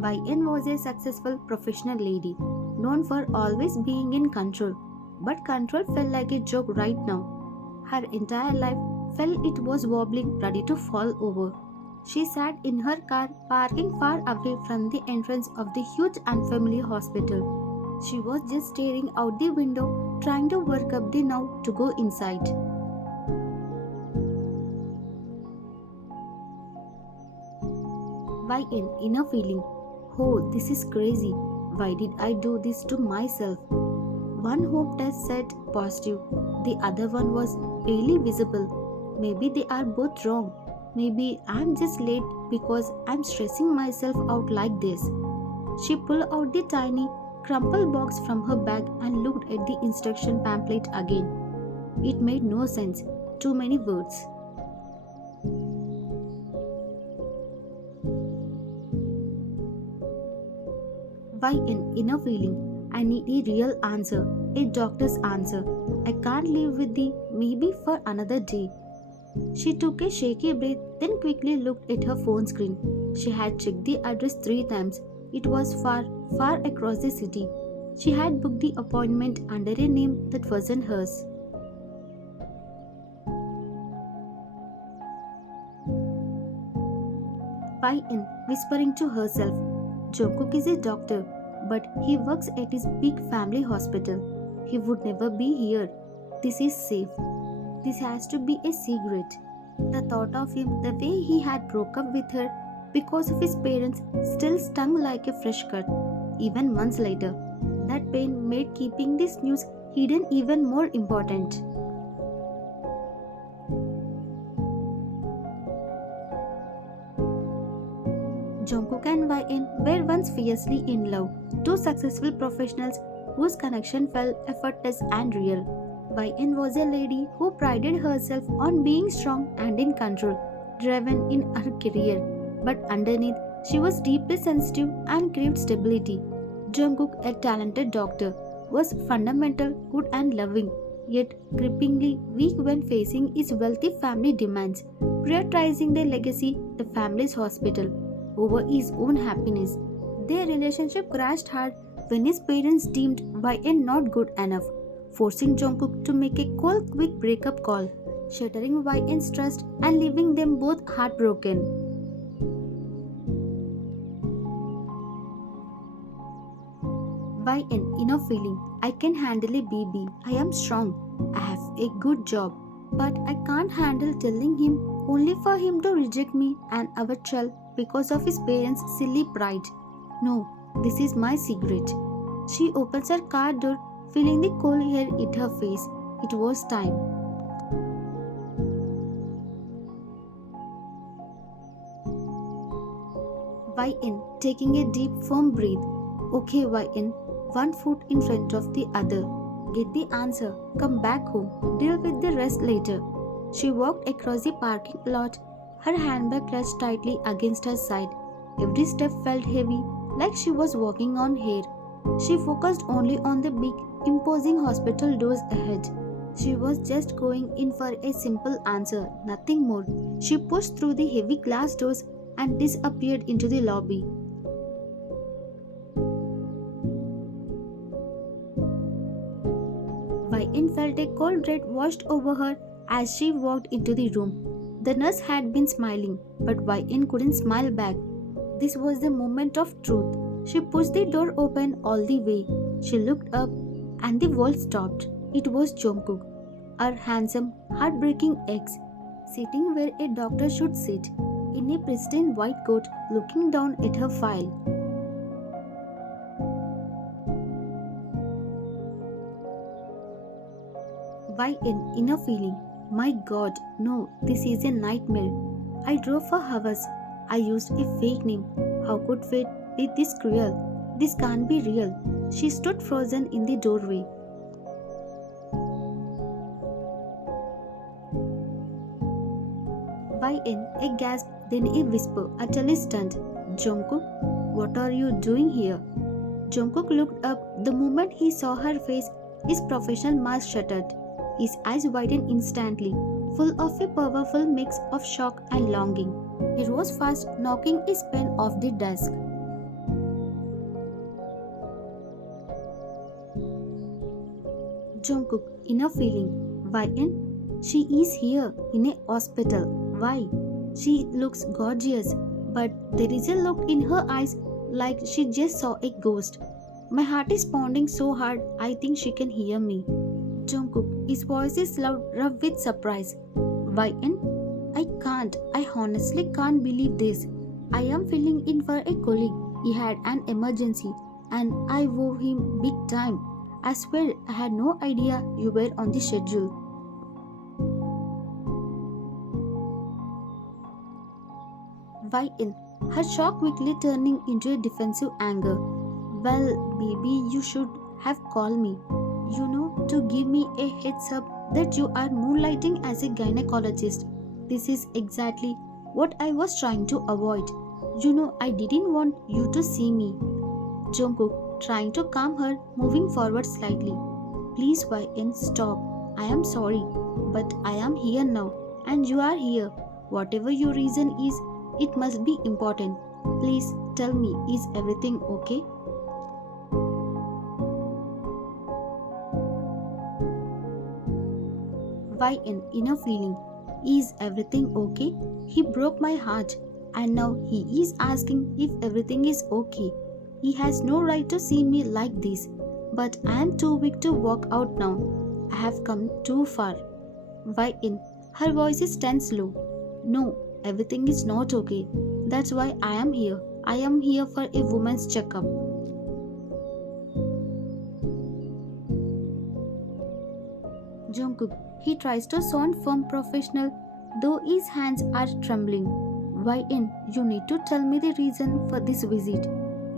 YN was a successful professional lady, known for always being in control. But control felt like a joke right now. Her entire life felt it was wobbling, ready to fall over. She sat in her car, parking far away from the entrance of the huge unfamiliar hospital. She was just staring out the window, trying to work up the nerve to go inside. YN inner feeling. Oh, this is crazy. Why did I do this to myself? One home test said positive, the other one was barely visible. Maybe they are both wrong. Maybe I'm just late because I'm stressing myself out like this. She pulled out the tiny, crumpled box from her bag and looked at the instruction pamphlet again. It made no sense. Too many words. Why an inner feeling? I need a real answer, a doctor's answer. I can't live with the maybe for another day. She took a shaky breath, then quickly looked at her phone screen. She had checked the address 3 times. It was far, far across the city. She had booked the appointment under a name that wasn't hers. Pai in, whispering to herself. Jungkook is a doctor, but he works at his big family hospital. He would never be here. This is safe. This has to be a secret. The thought of him, the way he had broke up with her because of his parents, still stung like a fresh cut. Even months later, that pain made keeping this news hidden even more important. Jungkook and YN were once fiercely in love, two successful professionals whose connection felt effortless and real. YN was a lady who prided herself on being strong and in control, driven in her career. But underneath, she was deeply sensitive and craved stability. Jungkook, a talented doctor, was fundamental, good and loving, yet grippingly weak when facing his wealthy family demands, prioritizing their legacy, the family's hospital, over his own happiness. Their relationship crashed hard when his parents deemed YN not good enough, forcing Jungkook to make a cold, quick breakup call, shattering YN's trust and leaving them both heartbroken. YN inner feeling. I can handle a baby. I am strong. I have a good job. But I can't handle telling him only for him to reject me and our child because of his parents' silly pride. No, this is my secret. She opens her car door, feeling the cold air hit her face. It was time. YN taking a deep, firm breath. Okay, YN, one foot in front of the other. Get the answer. Come back home. Deal with the rest later. She walked across the parking lot, her handbag clutched tightly against her side. Every step felt heavy, like she was walking on air. She focused only on the big, imposing hospital doors ahead. She was just going in for a simple answer, nothing more. She pushed through the heavy glass doors and disappeared into the lobby. YN felt a cold dread washed over her as she walked into the room. The nurse had been smiling, but YN couldn't smile back. This was the moment of truth. She pushed the door open all the way. She looked up, and the world stopped. It was Jungkook, her handsome, heartbreaking ex, sitting where a doctor should sit, in a pristine white coat, looking down at her file. YN inner feeling. My god, no, this is a nightmare. I drove for hours. I used a fake name. How could fate be this cruel? This can't be real. She stood frozen in the doorway. YN, a gasp, then a whisper, utterly stunned. Jungkook, what are you doing here? Jungkook looked up. The moment he saw her face, his professional mask shuttered. His eyes widened instantly, full of a powerful mix of shock and longing. He rose fast, knocking his pen off the desk. Jungkook, inner feeling. YN? She is here in a hospital. Why? She looks gorgeous, but there is a look in her eyes like she just saw a ghost. My heart is pounding so hard I think she can hear me. Jungkook, his voice is loud, rough with surprise. YN? I can't. I honestly can't believe this. I am filling in for a colleague. He had an emergency and I owe him big time. I swear I had no idea you were on the schedule. YN? Her shock quickly turning into a defensive anger. Well, maybe you should have called me. To give me a heads up that you are moonlighting as a gynecologist. This is exactly what I was trying to avoid. I didn't want you to see me. Jungkook, trying to calm her, moving forward slightly. Please, YN, stop. I am sorry, but I am here now, and you are here. Whatever your reason is, it must be important. Please tell me, is everything okay? YN, inner feeling. Is everything okay? He broke my heart, and now he is asking if everything is okay. He has no right to see me like this, but I am too weak to walk out now. I have come too far. YN, her voice is tense low. No, everything is not okay. That's why I am here. I am here for a woman's checkup. Jungkook, he tries to sound firm professional, though his hands are trembling. YN, you need to tell me the reason for this visit.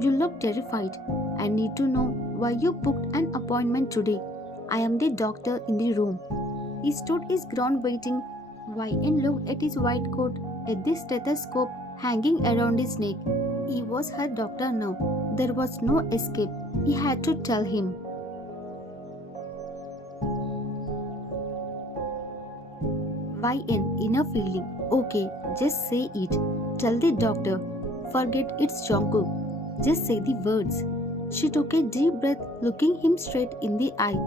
You look terrified. I need to know why you booked an appointment today. I am the doctor in the room. He stood his ground waiting. YN looked at his white coat, at the stethoscope hanging around his neck. He was her doctor now. There was no escape. He had to tell him. YN, inner feeling. Okay, just say it. Tell the doctor. Forget it's Jungkook. Just say the words. She took a deep breath, looking him straight in the eye.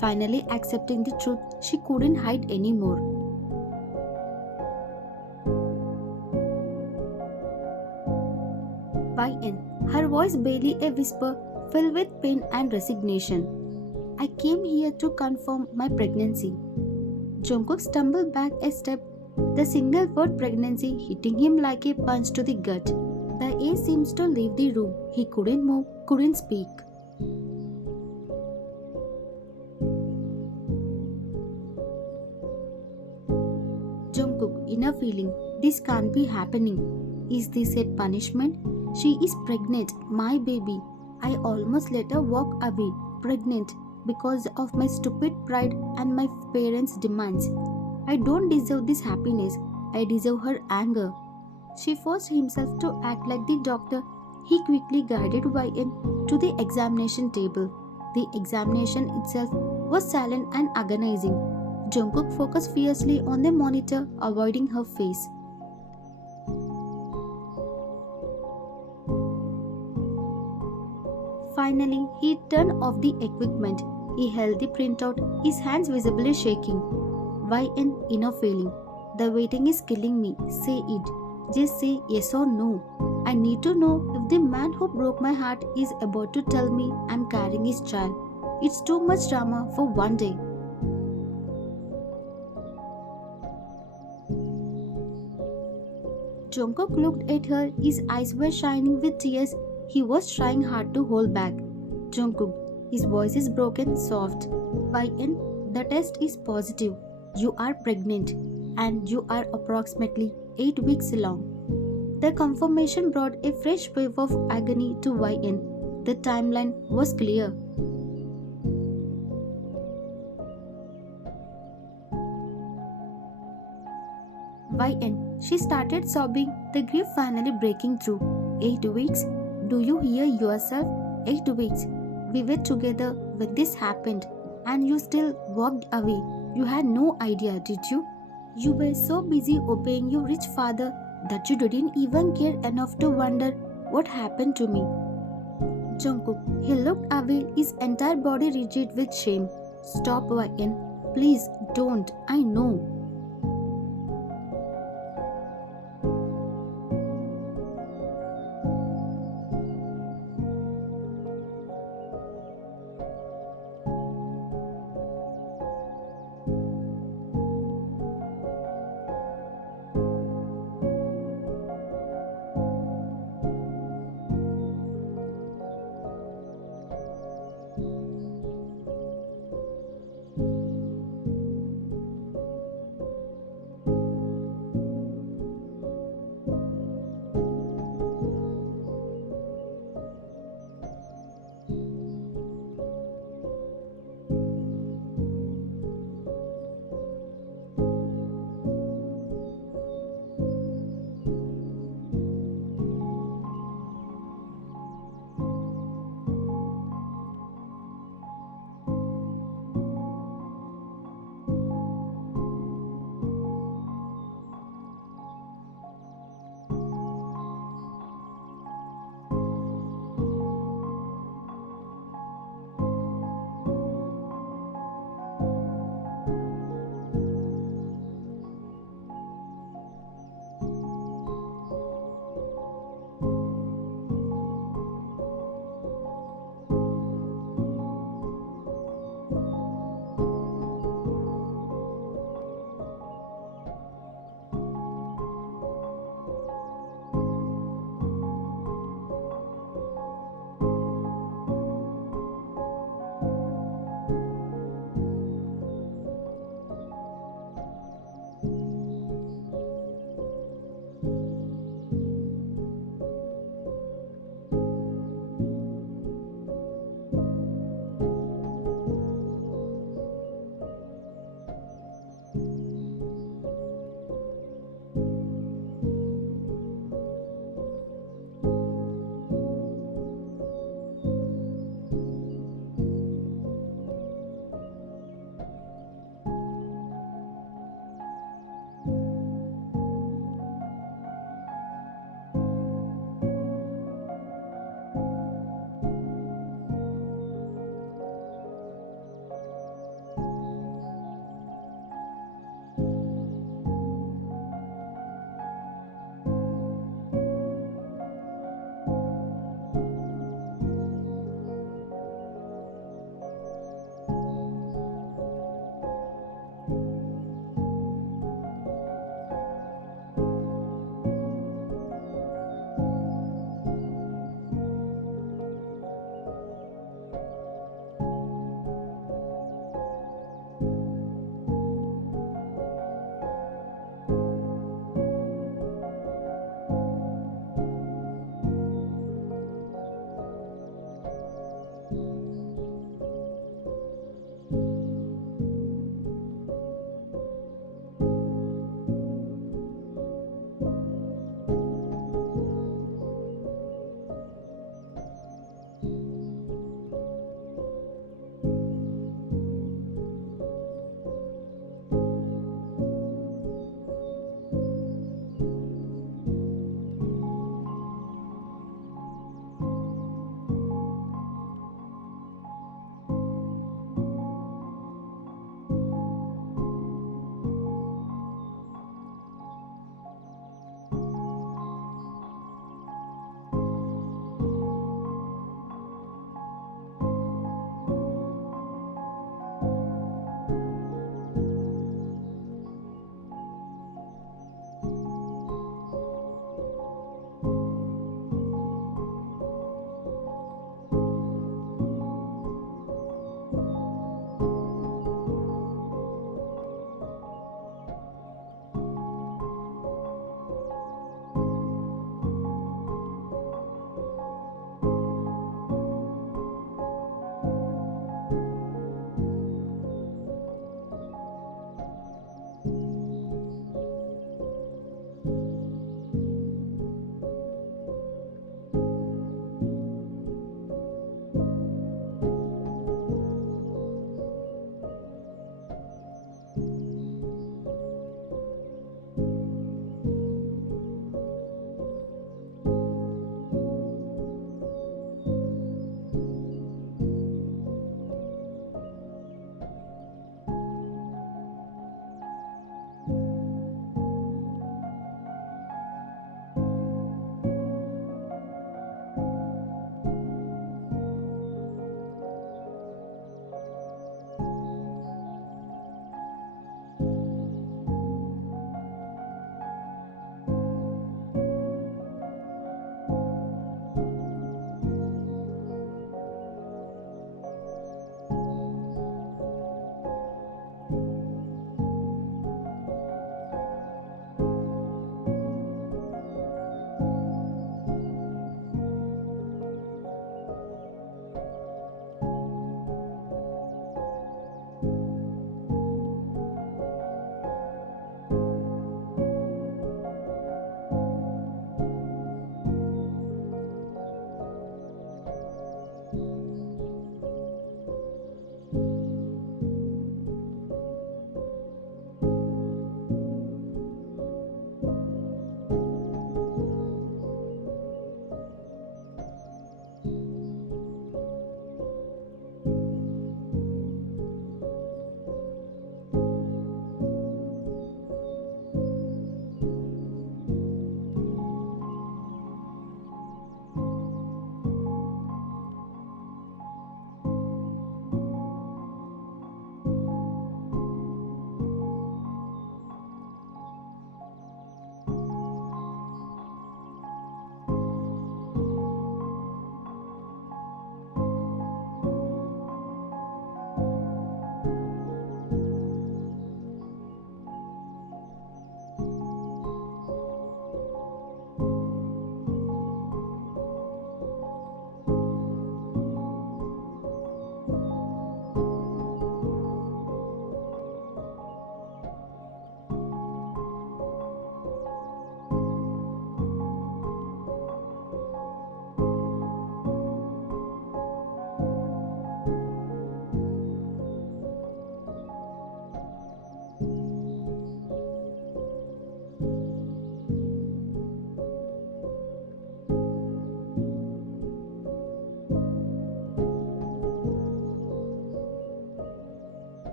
Finally accepting the truth she couldn't hide anymore. YN, her voice barely a whisper, filled with pain and resignation. I came here to confirm my pregnancy. Jungkook stumbled back a step, the single word pregnancy hitting him like a punch to the gut. The air seems to leave the room. He couldn't move, couldn't speak. Jungkook, inner feeling. This can't be happening. Is this a punishment? She is pregnant, my baby. I almost let her walk away, pregnant, because of my stupid pride and my parents' demands. I don't deserve this happiness. I deserve her anger. She forced himself to act like the doctor. He quickly guided YN to the examination table. The examination itself was silent and agonizing. Jungkook focused fiercely on the monitor, avoiding her face. Finally, he turned off the equipment. He held the printout, his hands visibly shaking. YN, inner feeling. The waiting is killing me. Say it. Just say yes or no. I need to know if the man who broke my heart is about to tell me I'm carrying his child. It's too much drama for one day. Jungkook looked at her, his eyes were shining with tears. He was trying hard to hold back. Jungkook, his voice is broken, soft. YN, the test is positive. You are pregnant and you are approximately 8 weeks along. The confirmation brought a fresh wave of agony to YN. The timeline was clear. YN, she started sobbing, the grief finally breaking through. 8 weeks? Do you hear yourself? 8 weeks. We were together when this happened, and you still walked away. You had no idea, did you? You were so busy obeying your rich father that you didn't even care enough to wonder what happened to me. Jungkook, he looked away, his entire body rigid with shame. Stop, YN. Please don't. I know.